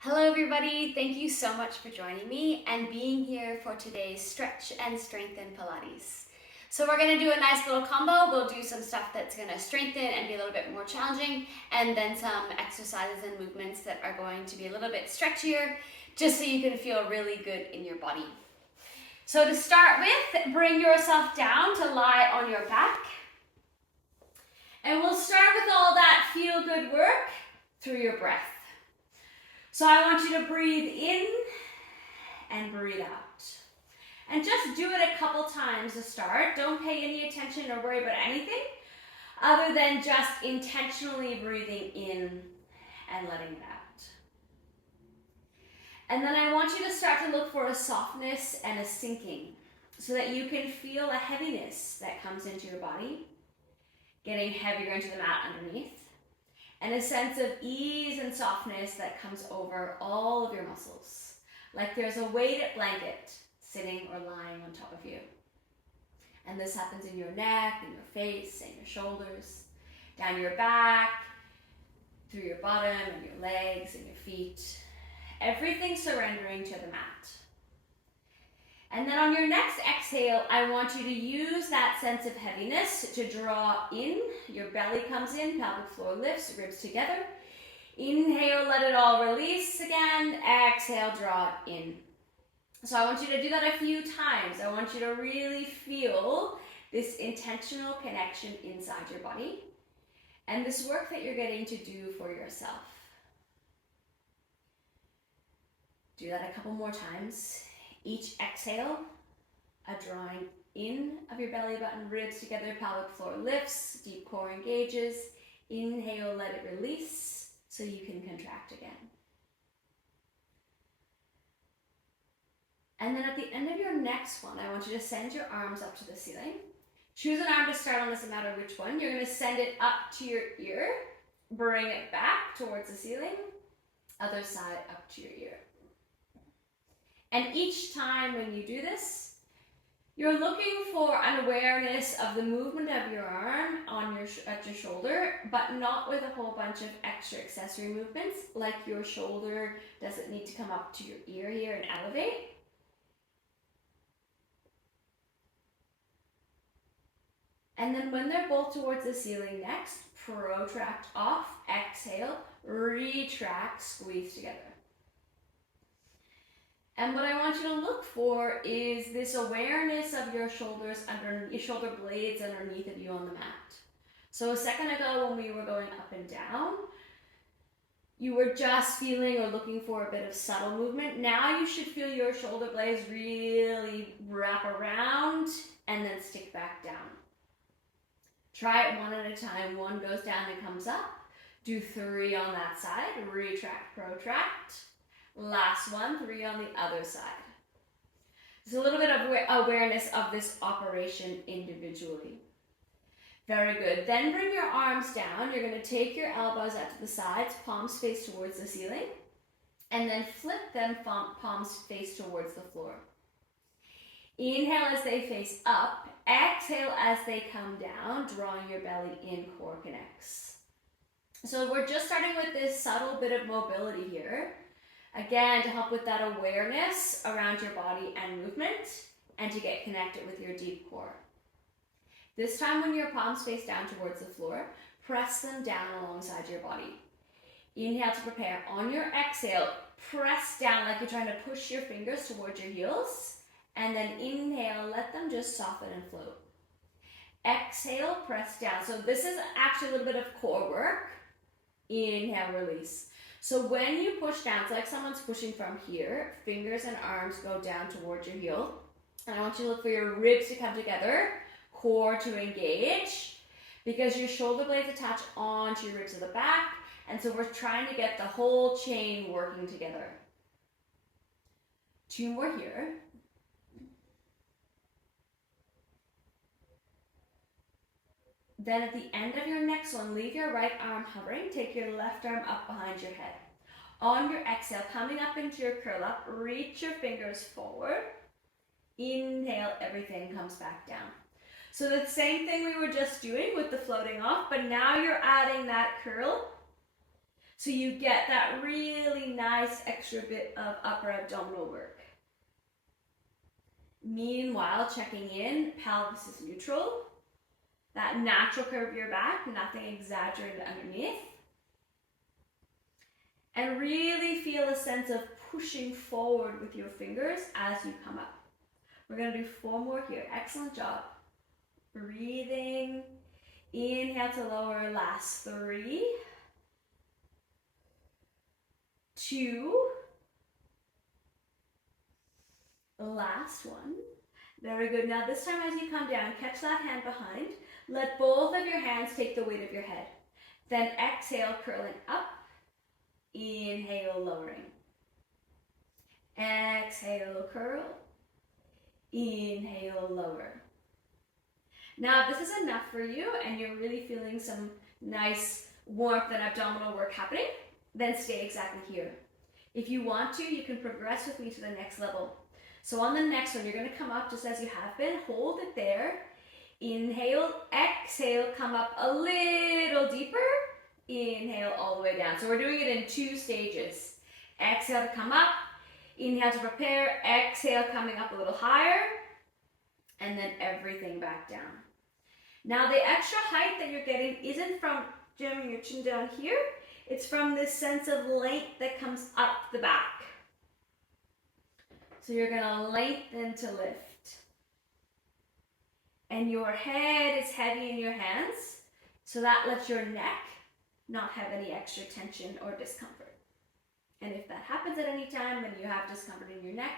Hello everybody, thank you so much for joining me and being here for today's Stretch and Strengthen Pilates. So we're going to do a nice little combo. We'll do some stuff that's going to strengthen and be a little bit more challenging, and then some exercises and movements that are going to be a little bit stretchier, just so you can feel really good in your body. So to start with, bring yourself down to lie on your back. And we'll start with all that feel-good work through your breath. So I want you to breathe in and breathe out. And just do it a couple times to start. Don't pay any attention or worry about anything other than just intentionally breathing in and letting it out. And then I want you to start to look for a softness and a sinking so that you can feel a heaviness that comes into your body, getting heavier into the mat underneath. And a sense of ease and softness that comes over all of your muscles, like there's a weighted blanket sitting or lying on top of you. And this happens in your neck, in your face, and your shoulders, down your back, through your bottom, and your legs, and your feet. Everything surrendering to the mat. And then on your next exhale, I want you to use that sense of heaviness to draw in. Your belly comes in, pelvic floor lifts, ribs together. Inhale, let it all release again. Exhale, draw it in. So I want you to do that a few times. I want you to really feel this intentional connection inside your body and this work that you're getting to do for yourself. Do that a couple more times. Each exhale, a drawing in of your belly button, ribs together, pelvic floor lifts, deep core engages. Inhale, let it release so you can contract again. And then at the end of your next one, I want you to send your arms up to the ceiling. Choose an arm to start on, doesn't matter which one. You're going to send it up to your ear, bring it back towards the ceiling, other side up to your ear. And each time when you do this, you're looking for an awareness of the movement of your arm at your shoulder, but not with a whole bunch of extra accessory movements, like your shoulder doesn't need to come up to your ear here and elevate. And then when they're both towards the ceiling next, protract off, exhale, retract, squeeze together. And what I want you to look for is this awareness of your shoulders under your shoulder blades underneath of you on the mat. So a second ago when we were going up and down, you were just feeling or looking for a bit of subtle movement. Now you should feel your shoulder blades really wrap around and then stick back down. Try it one at a time. One goes down and comes up. Do 3 on that side. Retract, protract. Last one, 3 on the other side. There's a little bit of awareness of this operation individually. Very good. Then bring your arms down. You're going to take your elbows out to the sides, palms face towards the ceiling, and then flip them, palms face towards the floor. Inhale as they face up. Exhale as they come down, drawing your belly in, core connects. So we're just starting with this subtle bit of mobility here. Again, to help with that awareness around your body and movement, and to get connected with your deep core. This time when your palms face down towards the floor, press them down alongside your body. Inhale to prepare. On your exhale, press down like you're trying to push your fingers towards your heels, and then inhale, let them just soften and float. Exhale, press down. So this is actually a little bit of core work. Inhale, release. So when you push down, it's like someone's pushing from here, fingers and arms go down towards your heel. And I want you to look for your ribs to come together, core to engage, because your shoulder blades attach onto your ribs at the back. And so we're trying to get the whole chain working together. 2 more here. Then at the end of your next one, leave your right arm hovering. Take your left arm up behind your head. On your exhale, coming up into your curl up, reach your fingers forward. Inhale, everything comes back down. So the same thing we were just doing with the floating off, but now you're adding that curl So you get that really nice extra bit of upper abdominal work. Meanwhile, checking in, pelvis is neutral. That natural curve of your back, nothing exaggerated underneath. And really feel a sense of pushing forward with your fingers as you come up. We're going to do 4 more here. Excellent job. Breathing. Inhale to lower. Last 3, 2, last 1. Very good. Now this time as you come down, catch that hand behind. Let both of your hands take the weight of your head. Then exhale, curling up. Inhale, lowering. Exhale, curl. Inhale, lower. Now, if this is enough for you and you're really feeling some nice warmth and abdominal work happening, then stay exactly here. If you want to, you can progress with me to the next level. So on the next one, you're going to come up just as you have been. Hold it there. Inhale, exhale, come up a little deeper. Inhale all the way down. So we're doing it in 2 stages. Exhale to come up. Inhale to prepare. Exhale coming up a little higher. And then everything back down. Now the extra height that you're getting isn't from jamming your chin down here. It's from this sense of length that comes up the back. So you're going to lengthen to lift. And your head is heavy in your hands. So that lets your neck not have any extra tension or discomfort. And if that happens at any time and you have discomfort in your neck,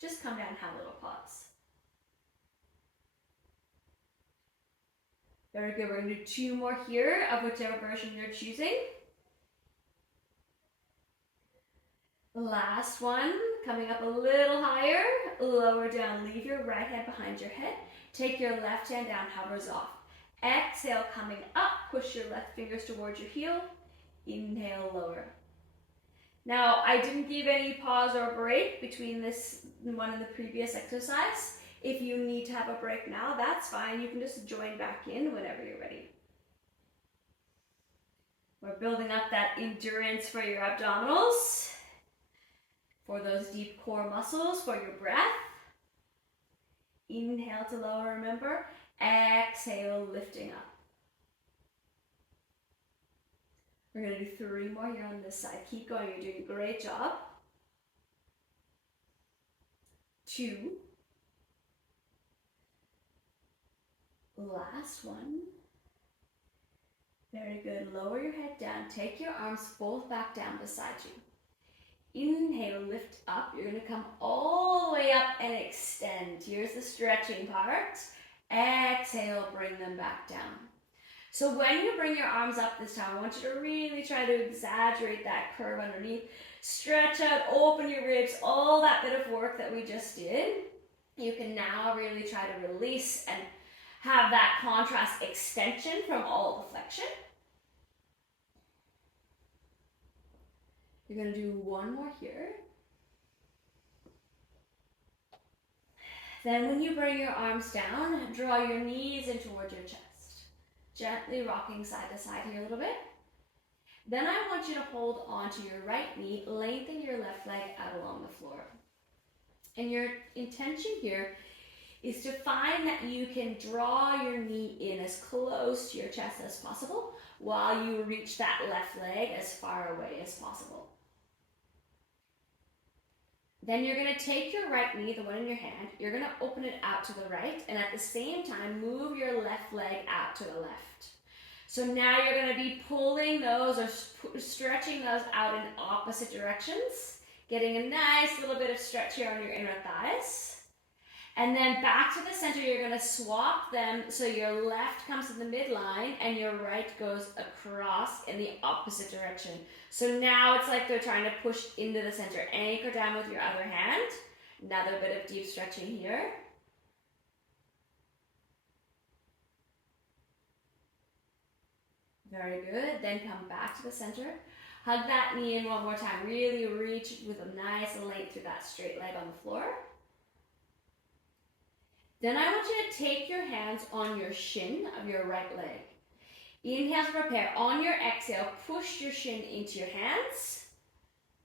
just come down and have a little pause. Very good. We're going to do 2 more here of whichever version you're choosing. Last one, coming up a little higher, lower down, leave your right hand behind your head. Take your left hand down, hovers off. Exhale, coming up, push your left fingers towards your heel. Inhale, lower. Now, I didn't give any pause or break between this one and the previous exercise. If you need to have a break now, that's fine. You can just join back in whenever you're ready. We're building up that endurance for your abdominals, for those deep core muscles, for your breath. Inhale to lower, remember. Exhale, lifting up. We're going to do 3 more here on this side. Keep going, you're doing a great job. 2. Last one. Very good. Lower your head down. Take your arms both back down beside you. Inhale, lift up. You're going to come all the way up and extend. Here's the stretching part. Exhale, bring them back down. So when you bring your arms up this time, I want you to really try to exaggerate that curve underneath. Stretch out, open your ribs, all that bit of work that we just did. You can now really try to release and have that contrast extension from all the flexion. You're going to do 1 more here. Then when you bring your arms down, draw your knees in towards your chest. Gently rocking side to side here a little bit. Then I want you to hold onto your right knee, lengthen your left leg out along the floor. And your intention here is to find that you can draw your knee in as close to your chest as possible while you reach that left leg as far away as possible. Then you're going to take your right knee, the one in your hand, you're going to open it out to the right, and at the same time, move your left leg out to the left. So now you're going to be pulling those or stretching those out in opposite directions, getting a nice little bit of stretch here on your inner thighs. And then back to the center, you're going to swap them so your left comes to the midline and your right goes across in the opposite direction. So now it's like they're trying to push into the center. Anchor down with your other hand. Another bit of deep stretching here. Very good. Then come back to the center. Hug that knee in one more time. Really reach with a nice length through that straight leg on the floor. Then I want you to take your hands on your shin of your right leg. Inhale to prepare. On your exhale, push your shin into your hands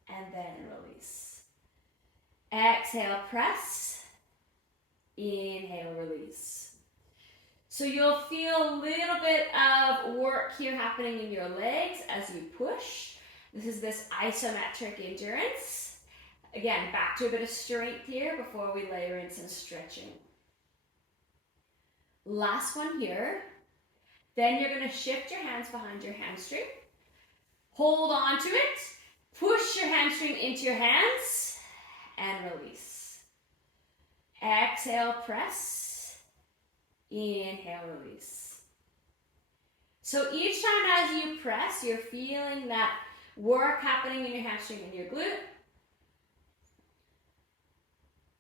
and then release. Exhale, press. Inhale, release. So you'll feel a little bit of work here happening in your legs as you push. This is this isometric endurance. Again, back to a bit of strength here before we layer in some stretching. Last one here. Then you're going to shift your hands behind your hamstring. Hold on to it. Push your hamstring into your hands and release. Exhale, press. Inhale, release. So each time as you press, you're feeling that work happening in your hamstring and your glute.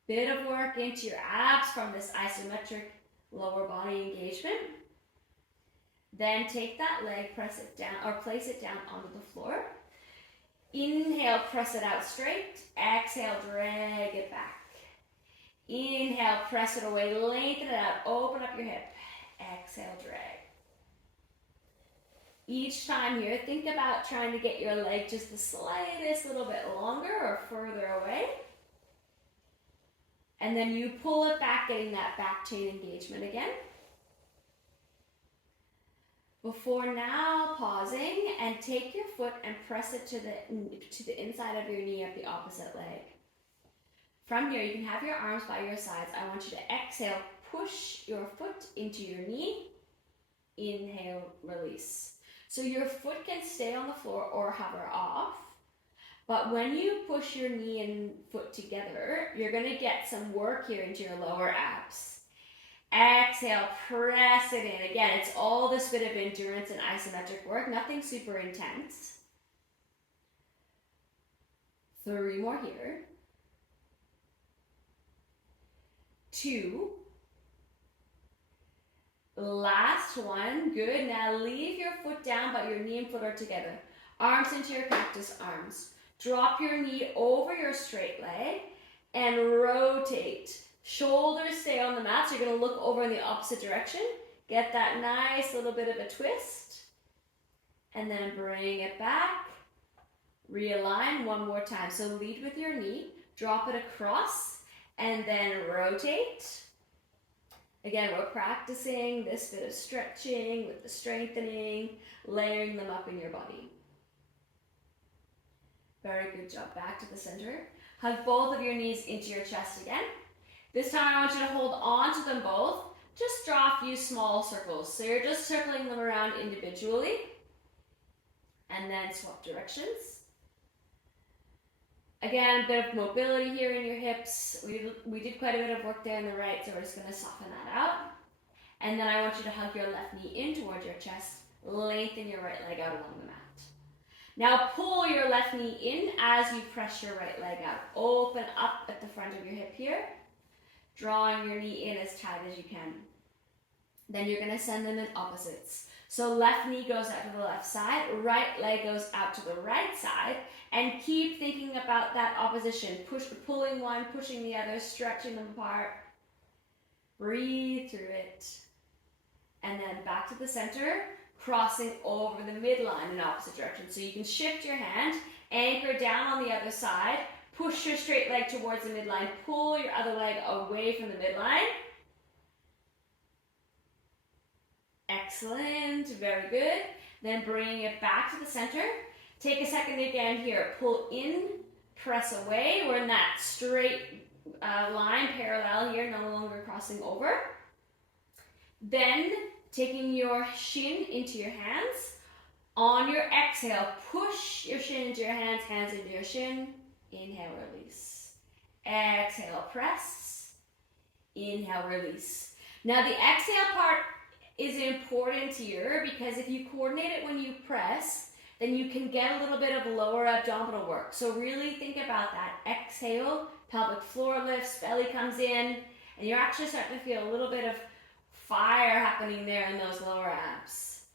Bit of work into your abs from this isometric lower body engagement. Then take that leg, press it down or place it down onto the floor. Inhale, press it out straight. Exhale, drag it back. Inhale, press it away, lengthen it out, open up your hip. Exhale, drag. Each time here, think about trying to get your leg just the slightest little bit longer or further away. And then you pull it back, getting that back chain engagement again. Before now, pausing, and take your foot and press it to the inside of your knee of the opposite leg. From here, you can have your arms by your sides. I want you to exhale, push your foot into your knee. Inhale, release. So your foot can stay on the floor or hover off. But when you push your knee and foot together, you're going to get some work here into your lower abs. Exhale, press it in. Again, it's all this bit of endurance and isometric work, nothing super intense. 3 more here. 2. Last one. Good. Now leave your foot down, but your knee and foot are together. Arms into your cactus arms. Drop your knee over your straight leg and rotate. Shoulders stay on the mat, so you're going to look over in the opposite direction. Get that nice little bit of a twist. And then bring it back. Realign one more time. So lead with your knee, drop it across, and then rotate. Again, we're practicing this bit of stretching with the strengthening, layering them up in your body. Very good job. Back to the center. Hug both of your knees into your chest again. This time I want you to hold on to them both. Just draw a few small circles. So you're just circling them around individually. And then swap directions. Again, a bit of mobility here in your hips. We did quite a bit of work there in the right, so we're just going to soften that out. And then I want you to hug your left knee in towards your chest. Lengthen your right leg out along the mat. Now pull your left knee in as you press your right leg out. Open up at the front of your hip here. Drawing your knee in as tight as you can. Then you're going to send them in opposites. So left knee goes out to the left side, right leg goes out to the right side, and keep thinking about that opposition. Pulling one, pushing the other, stretching them apart. Breathe through it. And then back to the center, crossing over the midline in opposite direction. So you can shift your hand, anchor down on the other side, push your straight leg towards the midline, pull your other leg away from the midline. Excellent, very good. Then bring it back to the center. Take a second again here, pull in, press away. We're in that straight line, parallel here, no longer crossing over. Then taking your shin into your hands. On your exhale, push your shin into your hands, hands into your shin. Inhale, release. Exhale, press. Inhale, release. Now the exhale part is important here because if you coordinate it when you press, then you can get a little bit of lower abdominal work. So really think about that. Exhale, pelvic floor lifts, belly comes in, and you're actually starting to feel a little bit of fire happening there in those lower abs.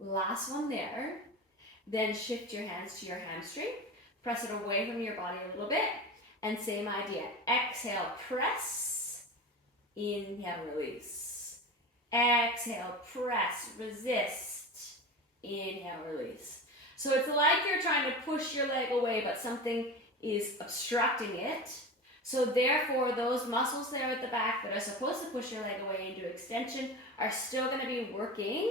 Last one there. Then shift your hands to your hamstring. Press it away from your body a little bit. And same idea. Exhale, press. Inhale, release. Exhale, press, resist. Inhale, release. So it's like you're trying to push your leg away, but something is obstructing it. So therefore, those muscles there at the back that are supposed to push your leg away into extension are still going to be working,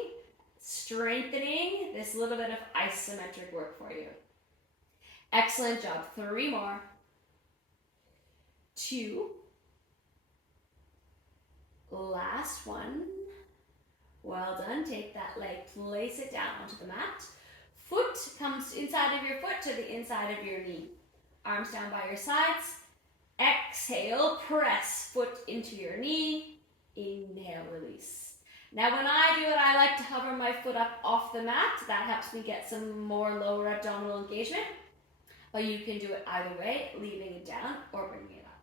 strengthening this little bit of isometric work for you. Excellent job. 3 more. 2. Last one. Well done. Take that leg, place it down onto the mat. Foot comes inside of your foot to the inside of your knee. Arms down by your sides. Exhale, press foot into your knee. Inhale, release. Now when I do it, I like to hover my foot up off the mat. That helps me get some more lower abdominal engagement. But you can do it either way, leaving it down or bringing it up.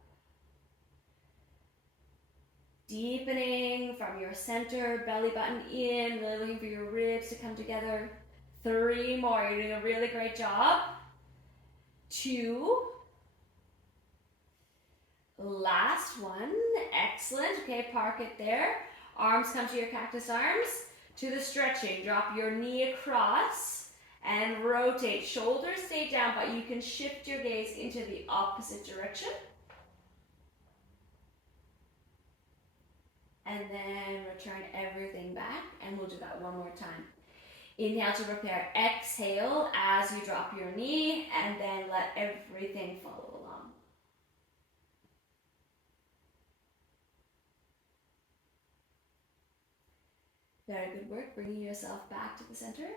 Deepening from your center, belly button in, really looking for your ribs to come together. 3 more. You're doing a really great job. 2. Last one. Excellent. Okay, park it there. Arms come to your cactus arms. To the stretching. Drop your knee across and rotate. Shoulders stay down, but you can shift your gaze into the opposite direction. And then return everything back, and we'll do that one more time. Inhale to prepare. Exhale as you drop your knee, and then let everything follow along. Very good work, bringing yourself back to the center.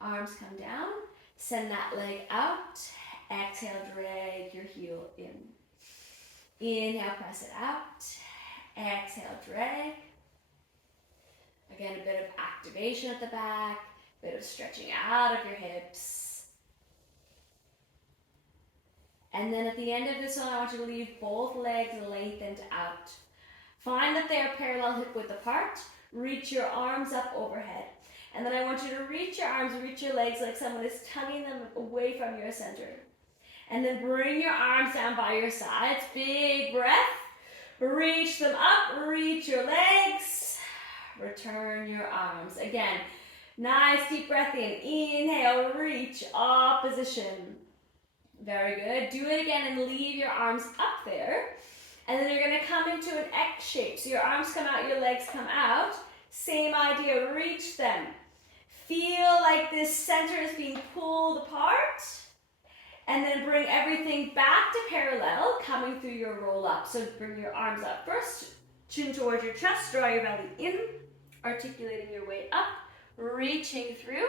Arms come down. Send that leg out. Exhale, drag your heel in. Inhale, press it out. Exhale, drag. Again, a bit of activation at the back, a bit of stretching out of your hips. And then at the end of this one, I want you to leave both legs lengthened out. Find that they are parallel hip width apart. Reach your arms up overhead. And then I want you to reach your arms, reach your legs like someone is tugging them away from your center. And then bring your arms down by your sides. Big breath. Reach them up, reach your legs, return your arms. Again, nice deep breath in. Inhale, reach, opposition. Very good. Do it again and leave your arms up there. And then you're going to come into an X shape. So your arms come out, your legs come out. Same idea, reach them. Feel like this center is being pulled apart. And then bring everything back to parallel, coming through your roll up. So bring your arms up first, chin towards your chest, draw your belly in, articulating your way up, reaching through,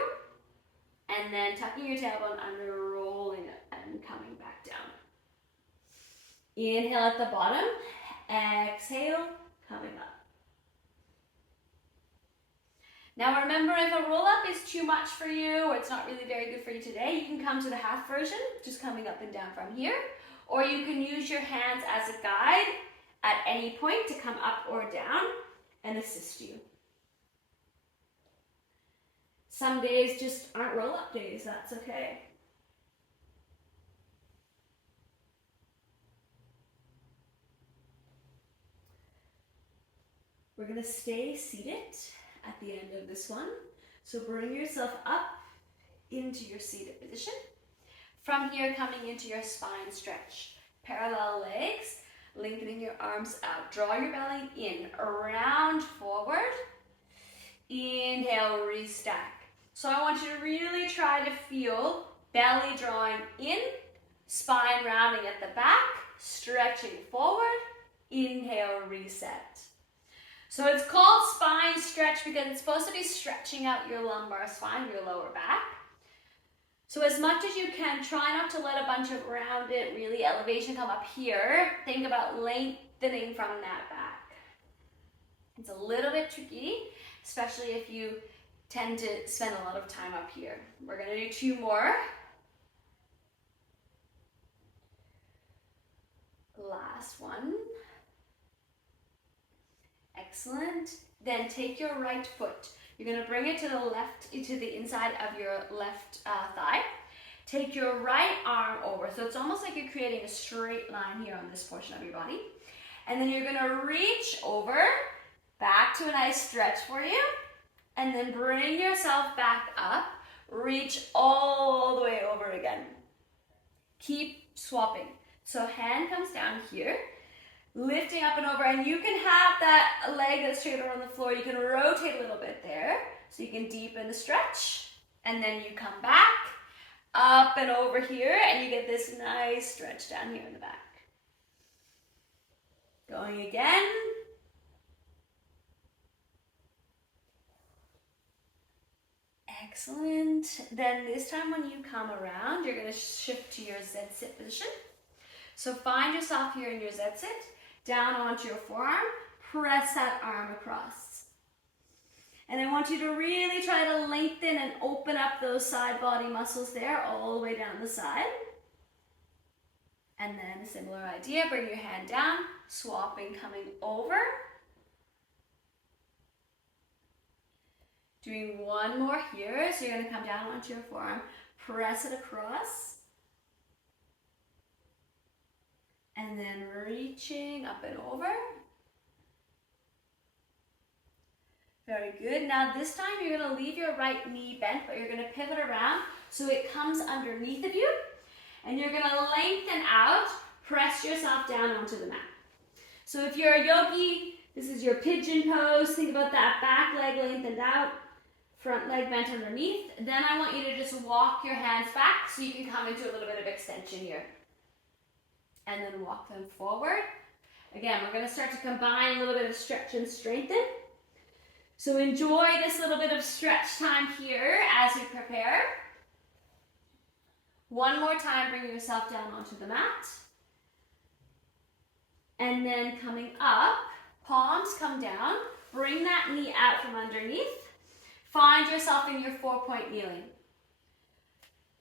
and then tucking your tailbone under, rolling it, and coming back down. Inhale at the bottom, exhale, coming up. Now remember, if a roll-up is too much for you, or it's not really very good for you today, you can come to the half version, just coming up and down from here. Or you can use your hands as a guide at any point to come up or down and assist you. Some days just aren't roll-up days, that's okay. We're going to stay seated at the end of this one. So bring yourself up into your seated position. From here, coming into your spine stretch. Parallel legs, lengthening your arms out. Draw your belly in, round forward. Inhale, restack. So I want you to really try to feel belly drawing in, spine rounding at the back, stretching forward. Inhale, reset. So it's called spine stretch because it's supposed to be stretching out your lumbar spine, your lower back. So as much as you can, try not to let a bunch of rounded, really elevation come up here. Think about lengthening from that back. It's a little bit tricky, especially if you tend to spend a lot of time up here. We're going to do 2 more. Last one. Excellent. Then take your right foot. You're going to bring it to the left, to the inside of your left thigh. Take your right arm over. So it's almost like you're creating a straight line here on this portion of your body. And then you're going to reach over, Back to a nice stretch for you. And then bring yourself back up. Reach all the way over again. Keep swapping. So hand comes down here. Lifting up and over. And you can have that leg that's straight on the floor. You can rotate a little bit there. So you can deepen the stretch. And then you come back. Up and over here. And you get this nice stretch down here in the back. Going again. Excellent. Then this time when you come around, you're going to shift to your Z-sit position. So find yourself here in your Z-sit, down onto your forearm, press that arm across. And I want you to really try to lengthen and open up those side body muscles there, all the way down the side. And then a similar idea, bring your hand down, swapping, coming over. Doing one more here, so you're going to come down onto your forearm, press it across, and then reaching up and over. Very good. Now this time you're going to leave your right knee bent, but you're going to pivot around so it comes underneath of you, and you're going to lengthen out, press yourself down onto the mat. So if you're a yogi, this is your pigeon pose. Think about that back leg lengthened out. Front leg bent underneath. Then I want you to just walk your hands back so you can come into a little bit of extension here. And then walk them forward. Again, we're going to start to combine a little bit of stretch and strengthen. So enjoy this little bit of stretch time here as you prepare. One more time, bring yourself down onto the mat. And then coming up, palms come down. Bring that knee out from underneath. Find yourself in your 4-point kneeling.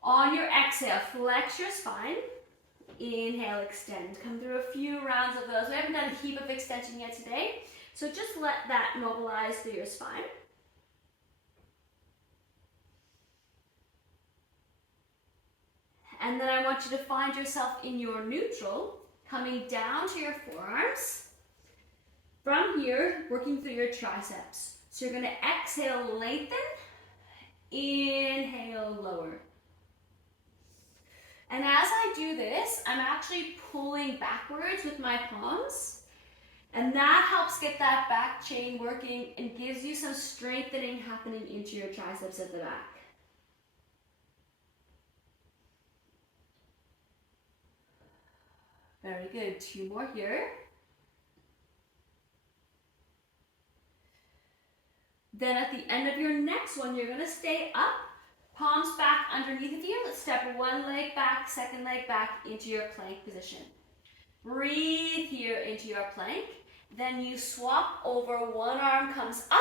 On your exhale, flex your spine. Inhale, extend. Come through a few rounds of those. We haven't done a heap of extension yet today, so just let that mobilize through your spine. And then I want you to find yourself in your neutral, coming down to your forearms. From here, working through your triceps. So you're going to exhale, lengthen, inhale, lower. And as I do this, I'm actually pulling backwards with my palms. And that helps get that back chain working and gives you some strengthening happening into your triceps at the back. Very good. 2 more here. Then at the end of your next one, you're going to stay up, palms back underneath of you. Let's step one leg back, second leg back into your plank position. Breathe here into your plank. Then you swap over, one arm comes up,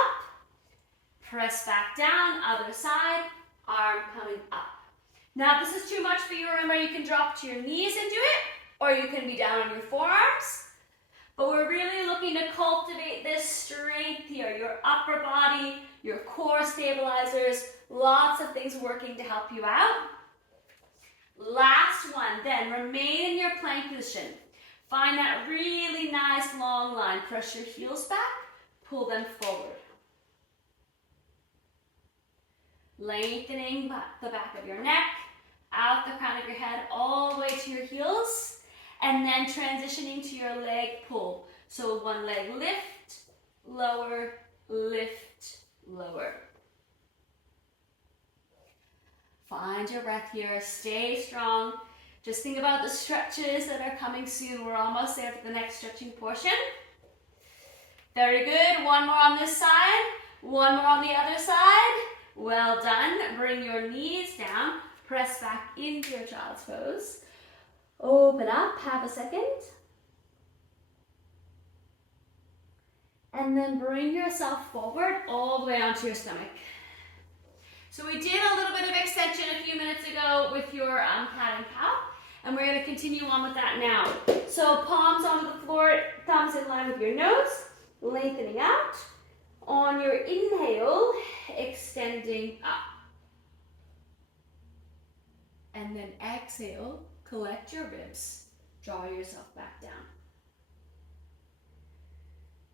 press back down, other side, arm coming up. Now if this is too much for you, remember you can drop to your knees and do it, or you can be down on your forearms. But we're really looking to cultivate this strength here, your upper body, your core stabilizers, lots of things working to help you out. Last one, then remain in your plank position. Find that really nice long line. Press your heels back, pull them forward. Lengthening the back of your neck, out the crown of your head, all the way to your heels. And then transitioning to your leg pull. So one leg lift, lower, lift, lower. Find your breath here, stay strong. Just think about the stretches that are coming soon. We're almost there for the next stretching portion. Very good, one more on this side, one more on the other side. Well done, bring your knees down, press back into your child's pose. Open up, have a second. And then bring yourself forward all the way onto your stomach. So we did a little bit of extension a few minutes ago with your cat and cow, and we're going to continue on with that now. So palms onto the floor, thumbs in line with your nose, lengthening out. On your inhale, extending up. And then exhale. Collect your ribs, draw yourself back down.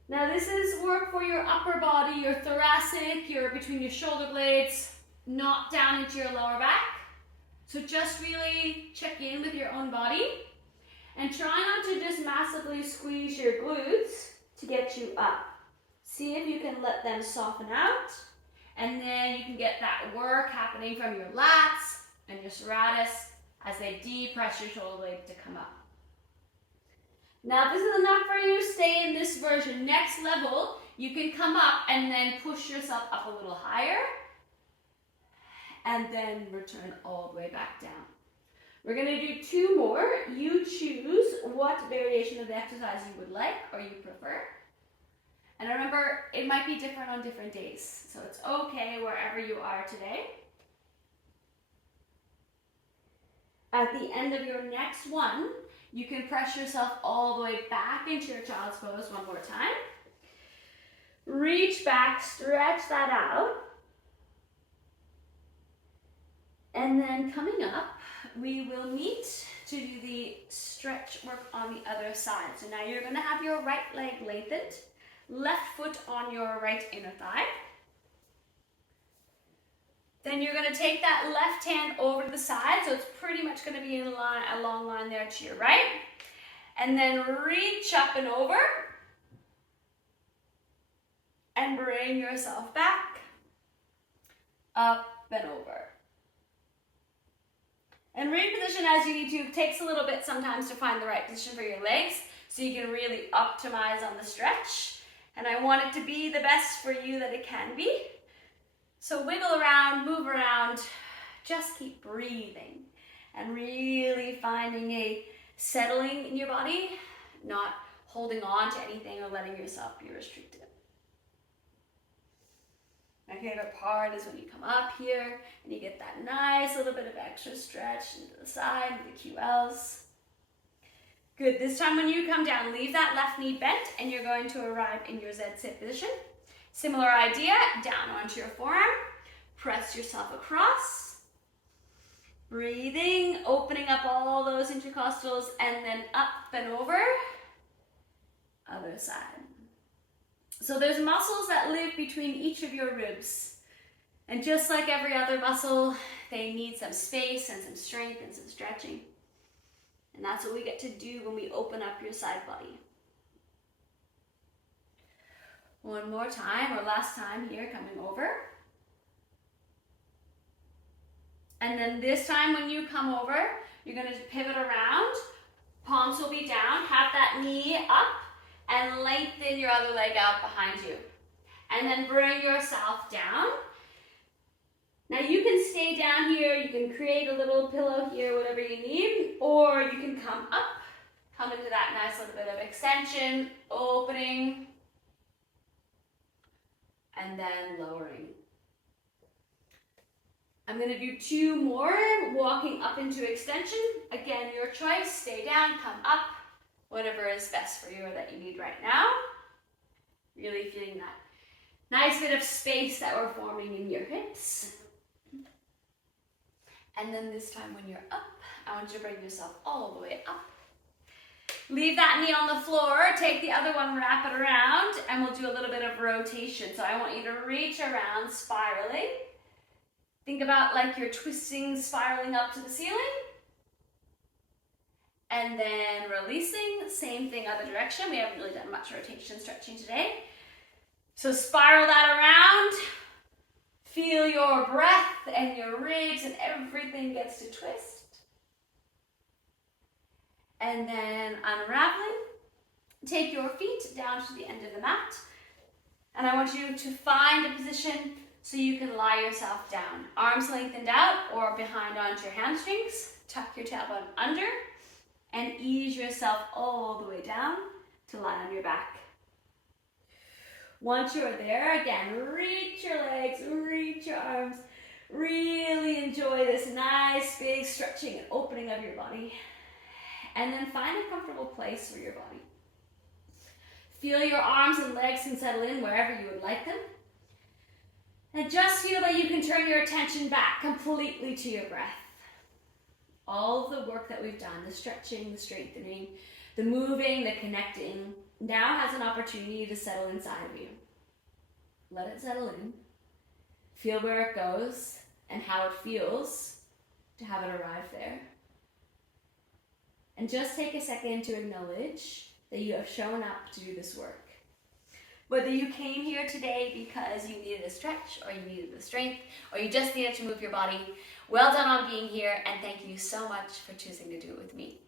Now this is work for your upper body, your thoracic, your between your shoulder blades, not down into your lower back. So just really check in with your own body and try not to just massively squeeze your glutes to get you up. See if you can let them soften out, and then you can get that work happening from your lats and your serratus as they depress your shoulder blades to come up. Now if this is enough for you, stay in this version. Next level, you can come up and then push yourself up a little higher, and then return all the way back down. We're going to do 2 more. You choose what variation of the exercise you would like or you prefer. And remember, it might be different on different days, so it's okay wherever you are today. At the end of your next one, you can press yourself all the way back into your child's pose one more time. Reach back, stretch that out. And then coming up, we will meet to do the stretch work on the other side. So now you're going to have your right leg lengthened, left foot on your right inner thigh. Then you're going to take that left hand over to the side, so it's pretty much going to be in line, a long line there to your right. And then reach up and over. And bring yourself back. Up and over. And reposition as you need to. It takes a little bit sometimes to find the right position for your legs, so you can really optimize on the stretch. And I want it to be the best for you that it can be. So wiggle around, move around, just keep breathing and really finding a settling in your body, not holding on to anything or letting yourself be restricted. My favorite part is when you come up here and you get that nice little bit of extra stretch into the side with the QLs. Good, this time when you come down, leave that left knee bent and you're going to arrive in your Z-sit position. Similar idea, down onto your forearm, press yourself across, breathing, opening up all those intercostals, and then up and over, other side. So there's muscles that live between each of your ribs, and just like every other muscle, they need some space and some strength and some stretching, and that's what we get to do when we open up your side body. One more time, or last time here, coming over. And then this time when you come over, you're going to pivot around. Palms will be down. Have that knee up and lengthen your other leg out behind you. And then bring yourself down. Now you can stay down here. You can create a little pillow here, whatever you need. Or you can come up. Come into that nice little bit of extension, opening, and then lowering. I'm going to do 2 more, walking up into extension. Again, your choice, stay down, come up, whatever is best for you or that you need right now. Really feeling that nice bit of space that we're forming in your hips. And then this time when you're up, I want you to bring yourself all the way up. Leave that knee on the floor, take the other one, wrap it around, and we'll do a little bit of rotation. So I want you to reach around, spiraling. Think about like you're twisting, spiraling up to the ceiling. And then releasing, same thing other direction. We haven't really done much rotation stretching today. So spiral that around. Feel your breath and your ribs and everything gets to twist. And then unraveling, take your feet down to the end of the mat. And I want you to find a position so you can lie yourself down. Arms lengthened out or behind onto your hamstrings. Tuck your tailbone under and ease yourself all the way down to lie on your back. Once you're there, again, reach your legs, reach your arms. Really enjoy this nice big stretching and opening of your body. And then find a comfortable place for your body. Feel your arms and legs can settle in wherever you would like them. And just feel that you can turn your attention back completely to your breath. all of the work that we've done, the stretching, the strengthening, the moving, the connecting, now has an opportunity to settle inside of you. Let it settle in. Feel where it goes and how it feels to have it arrive there. And just take a second to acknowledge that you have shown up to do this work. Whether you came here today because you needed a stretch, or you needed the strength, or you just needed to move your body, well done on being here, and thank you so much for choosing to do it with me.